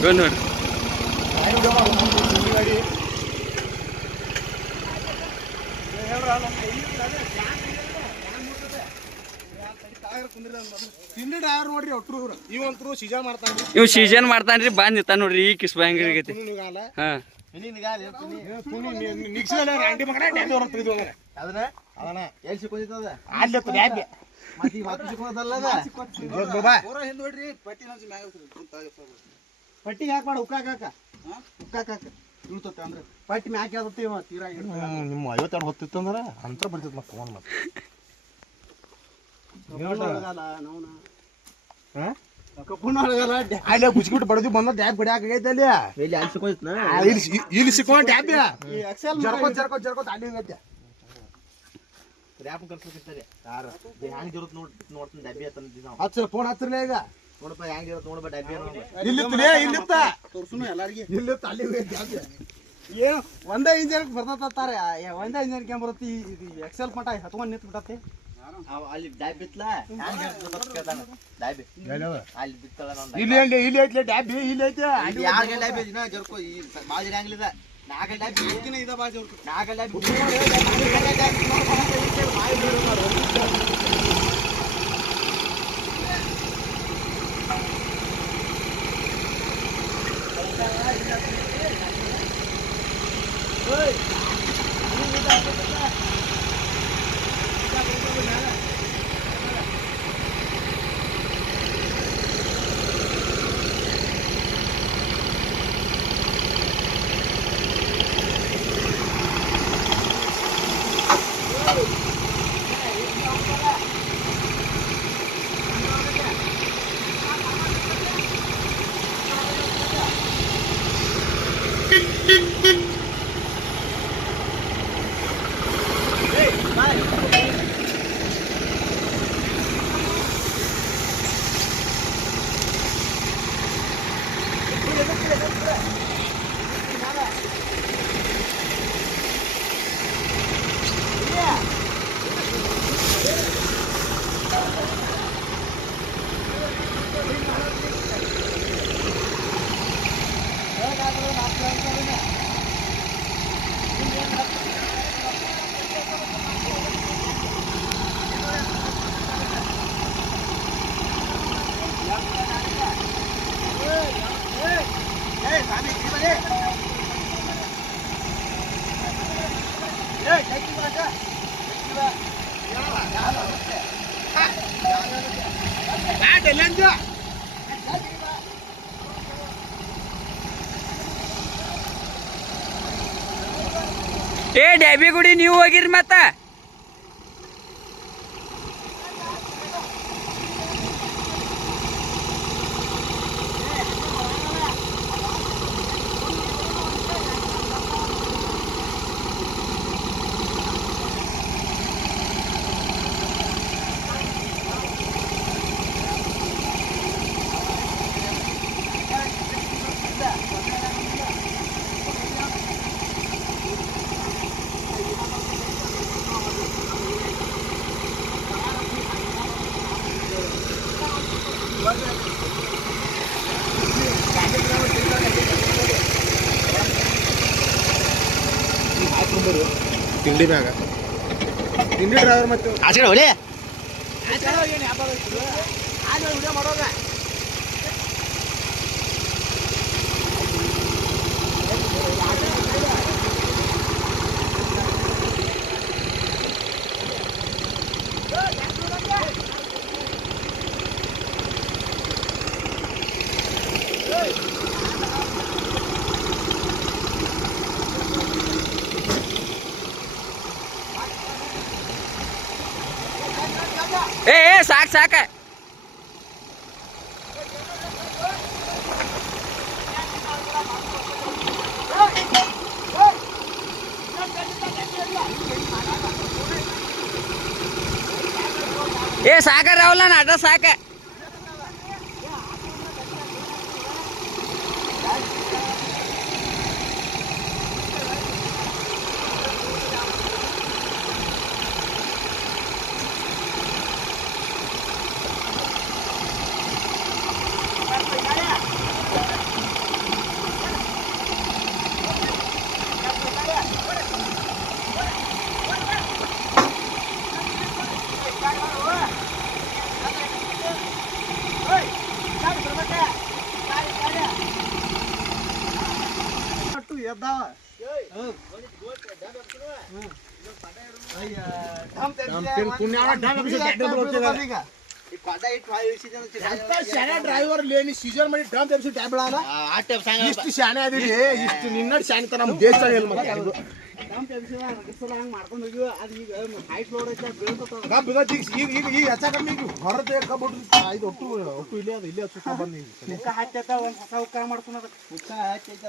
ನೋಡ್ರಿ ನೋಡ್ರಿ ಒಟ್ರು ಇವಂತರು ಸೀಜನ್ ಮಾಡ್ತಾನ್ರಿ ಇವ್ ಸೀಸನ್ ಮಾಡ್ತಾನ್ರಿ ಬಂದ್ ನಿಂತಾನ ನೋಡ್ರಿ ಈ ಕಿಸ್ಬ ಹೆಂಗಿರ್ಗೈತಿ ಹಾ ಪಟ್ಟಿಗೆ ಹಾಕ್ಬೇಡ ಉಕ್ಕಾಕ ಇಳ್ತತೆ ಅಂದ್ರೆ ಪಟ್ಟಿ ಮ್ಯಾಕೆ ಆದತ್ತೀವ ತೀರಾ ನಿಮ್ಮ 52 ಹೊತ್ತಿತ್ತು ಅಂದ್ರೆ ಅಂತ ಬರ್ತಿತ್ತು ಮತ್ತೆ ಫೋನ್ ಮತ್ತೆ ಅಲ್ಲೇ ಗುಚ್ಬಿಟ್ಟು ಬಡದಿ ಬಂದ ಡ್ಯಾಬ್ ಬಡಿಯಾಕೈತೆ ಅಲ್ಲಿ ಇಲ್ಲಿ ಸಿಕ್ಕೊಂಡ್ ಡ್ಯಾಬ್ ಜರ್ಕೋತ್ ಅಲ್ಲಿ ಆಗೈತೆ ರ್ಯಾಪ್ ಕರ್ಸೋಕಿರ್ತಾರೆ ಯಾರು ಹ್ಯಾಂಗ್ ಇರುತ್ತೆ ನೋಡ್ತೀನಿ ಡಬ್ಬಿ ಹಚ್ಚ ಫೋನ್ ಹಚ್ಚರ್ಲೇ ಈಗ ನೋಡಪ್ಪ ಹ್ಯಾಂಗ್ ಇರುತ್ತೆ ನೋಡಪ್ಪ ಡಬ್ಬಿ ಇಲ್ಲಿತ್ತ ತೋರ್ಸುನು ಎಲ್ಲಾರಿಗೆ ಇಲ್ಲಿತ್ತ ಅಲ್ಲಿ ಏನು ಒಂದೇ ಇಂಜಿನ್ ಬರ್ತತಾರೆ ಒಂದೇ ಇಂಜಿನ್ ಕ್ಯಾಮ್ ಬರುತ್ತೆ ಎಕ್ಸೆಲ್ ಮಟ ಹತ್ಕೊಂಡ್ ನಿಂತು ಬಿಟ್ಟತಿ ಅಲ್ಲಿ ಡ್ಯಾಬ್ ಬಿತ್ತಲ ಅಲ್ಲಿ ಬಿತ್ತಳ ಇಲ್ಲಿ ಐತ್ಲೆ ಡ್ಯಾಬ್ ಇಲ್ಲಿ ಐತೆ ಯಾರಿಗೆ ಡ್ಯಾಬ್ ಐತಿ ಜರ್ಕೋ ಈ ಬಾಜಿ ಹ್ಯಾಂಗ್ಲಿದ ನಾಗ ಡ್ಯಾಬ್ ಇರ್ಕಿನ ಇದ ಬಾಜಿ ನಾಗ ಡ್ಯಾಬ್ ಏ ಡ್ಯಾಬಿ ಗುಡಿ ನೀವು ಹೋಗಿರಿ ಮತ್ತ ತಿಂಡಿ ಮ್ಯಾಗ ತಿಂಡಿ ಡ್ರೈವರ್ ಮತ್ತೆ ಆಚೆ ಹೊಲೆ ವಿಡಿಯೋ ಮಾಡೋದ ಏ ಸಾಕ್ ಸಾಕ ಏ ಸಾಕ ರಾಹುಲ್ ನಾನು ಅಡ್ಡ ಸಾಕ ಎದ್ದಾವ ಡ್ರೈವರ್ ಲೇನಿ ಸೀಸನ್ ಮಾಡಿ ಡಮ್ ತೆಪ್ಸಿ ಟ್ಯಾಬ್ ಅಲ್ಲ ಇಷ್ಟು ಶಾನೆ ಅದಿರಿ ಇಷ್ಟು ನಿನ್ನ ಶಾನೆ ತ ನಮ್ಮ ದೇಶ ಮಾಡ್ಕೊಂಡು ಹೋಗಿ ಅದು ಈಗ ಹೈಟ್ ಲೋಡ್ ಐತೆ ಈಗ ಹೆಚ್ಚ ಕಮ್ಮಿ ಹೊರತೆ ಇದು ಒಟ್ಟು ಒಟ್ಟು ಇಲ್ಲೇ ಅದು ಇಲ್ಲೇ ಸುತ್ತ ಬಂದು ಮುಖ ಹಚ್ಚೈತ ಒಂದು ಹೊಸ ಉಕ್ಕಾರ ಮಾಡ್ಕೊಳೋದು ಮುಖ ಹಚ್ಚೈತ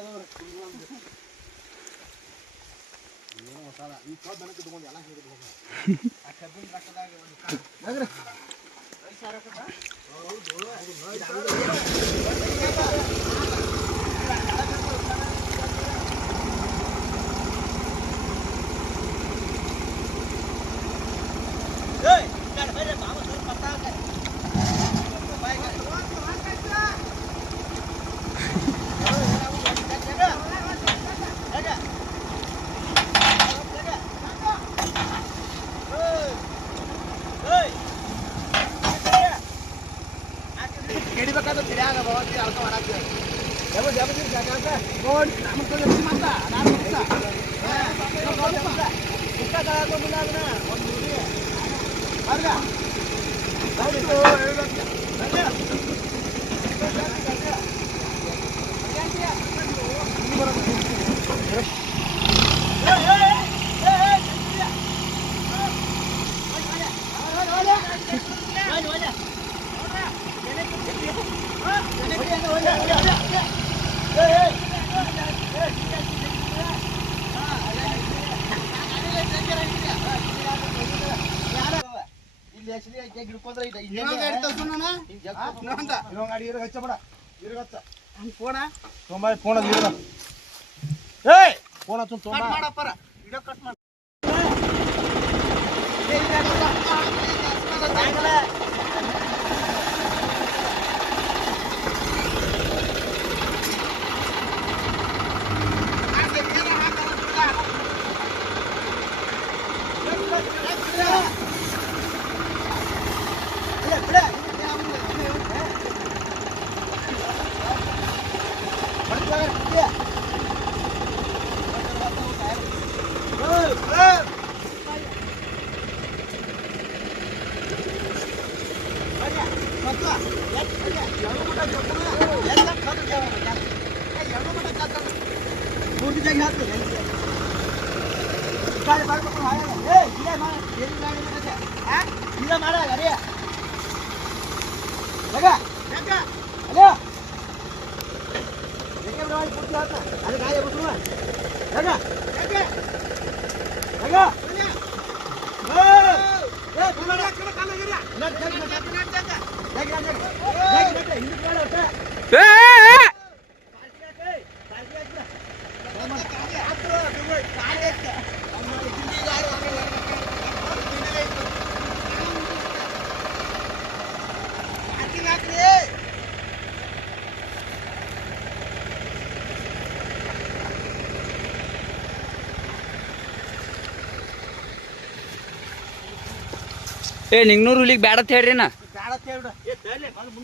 ನಿಂಗ್ನೂರು ಇಲ್ಲಿಗೆ ಬ್ಯಾಡ ಅಂತ ಹೇಳ್ರಿ ನಾ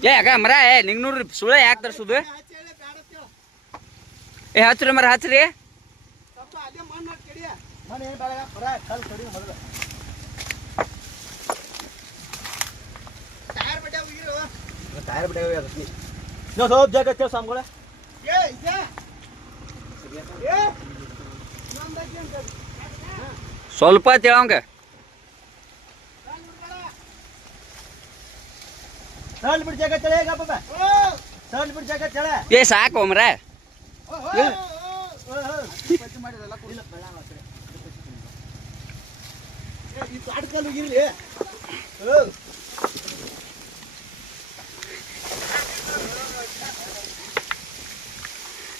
ಯಾಕ ಮರ ನಿಂಗ್ನೂರು ಸುಳ್ಳ ಯಾಕೆ ತರ್ಸುದು ಹಚ್ರಿ ಮರ ಹಚ್ರಿ ಸ್ವಲ್ಪ ಜಾಗ ಸಾಮ್ಗಳ ಸ್ವಲ್ಪ ತಿಳಂಗ ಏ ಸಾಕು ಮರ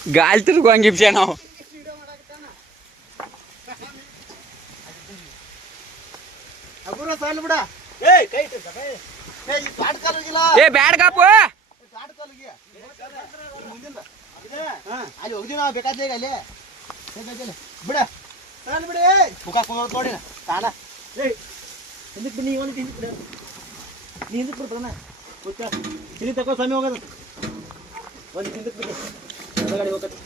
ಗಾಳಿ ತಿರ್ಗುವಂಗಿಪ್ಸೆ ನಾವು ಏ ಬ್ಯಾಡ್ ಕಾಪು ಅಲ್ಲಿ ಹೋಗಿದ್ದೀವಿ ನಾವು ಬೇಕಾದ್ರೆ ಅಲ್ಲಿ ಬಿಡ ಬಿಡಿ ಮುಖ ನೋಡಿ ತಾಣ ಹಿಂದಕ್ಕೆ ಬನ್ನಿ ಒಂದು ಹಿಂದಕ್ಕೆ ಬಿಡ ನೀ ಹಿಂದಕ್ಕೆ ಬಿಡ್ತಾನ ಇಲ್ಲಿ ತಗೋ ಸ್ವಾಮಿ ಹೋಗೋದು ಒಂದು ಹಿಂದಕ್ಕೆ ಬಿಡಿ ಗಾಡಿ ಹೋಗತ್ತೆ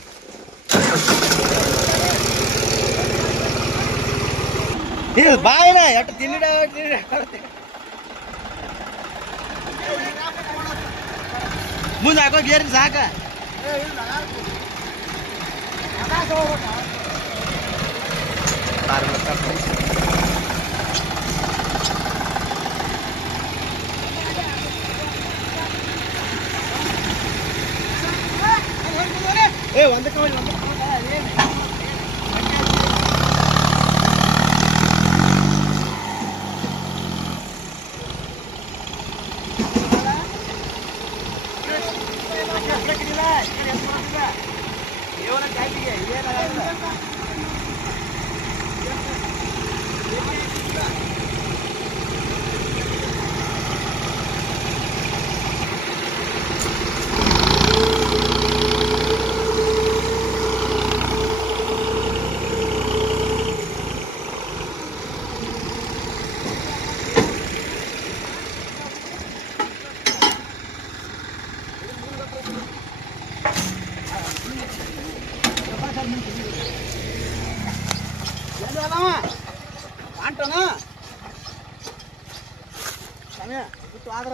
ಬಾಯಿನ ಎಟ್ಟು ತಿನ್ನಿಡ ಮುಂದೆ ಹಾಕೋ ಗೇರ್ ಸಾಕ ಒಂದಕ್ಕೆ ಅಂಟೋನ ಸಮಯ ಬಿಟ್ಟು ಆದ್ರ